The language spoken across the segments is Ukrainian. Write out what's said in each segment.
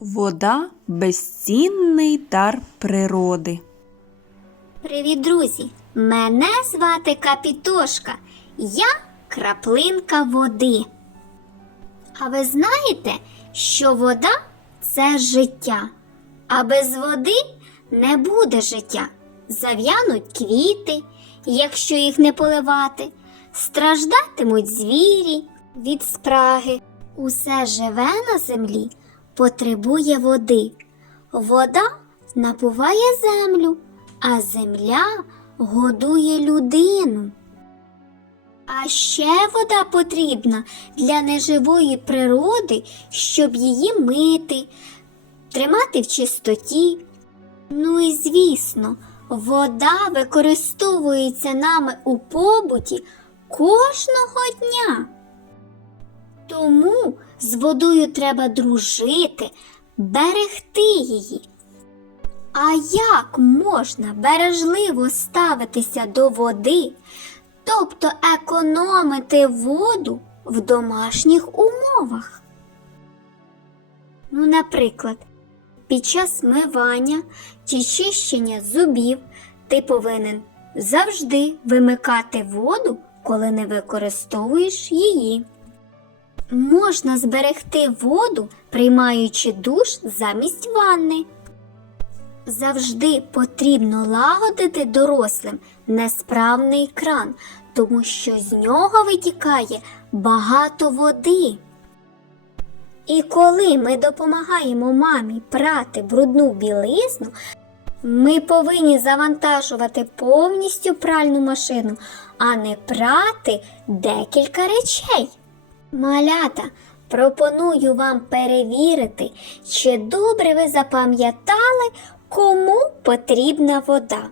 Вода безцінний дар природи. Привіт, друзі! Мене звати Капітошка. Я краплинка води. А ви знаєте, що вода це життя, а без води не буде життя. Зав'януть квіти, якщо їх не поливати, страждатимуть звірі від спраги. Усе живе на землі потребує води. Вода напуває землю, а земля годує людину. А ще вода потрібна для неживої природи, щоб її мити, тримати в чистоті. Ну і звісно, вода використовується нами у побуті кожного дня. Тому з водою треба дружити, берегти її. А як можна бережливо ставитися до води, тобто економити воду в домашніх умовах? Ну, наприклад, під час мивання чи чищення зубів ти повинен завжди вимикати воду, коли не використовуєш її. Можна зберегти воду, приймаючи душ замість ванни. Завжди потрібно лагодити дорослим несправний кран, тому що з нього витікає багато води. І коли ми допомагаємо мамі прати брудну білизну, ми повинні завантажувати повністю пральну машину, а не прати декілька речей. Малята, пропоную вам перевірити, чи добре ви запам'ятали, кому потрібна вода.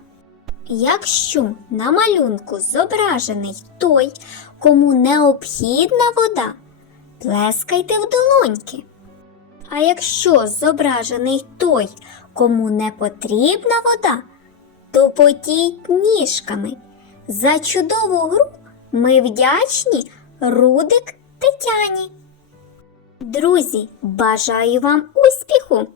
Якщо на малюнку зображений той, кому необхідна вода, плескайте в долоньки. А якщо зображений той, кому не потрібна вода, то потіть ніжками. За чудову гру ми вдячні Рудик Тетяні. Друзі, бажаю вам успіху!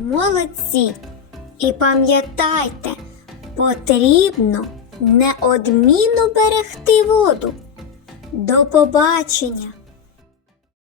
Молодці! І пам'ятайте, потрібно неодмінно берегти воду. До побачення!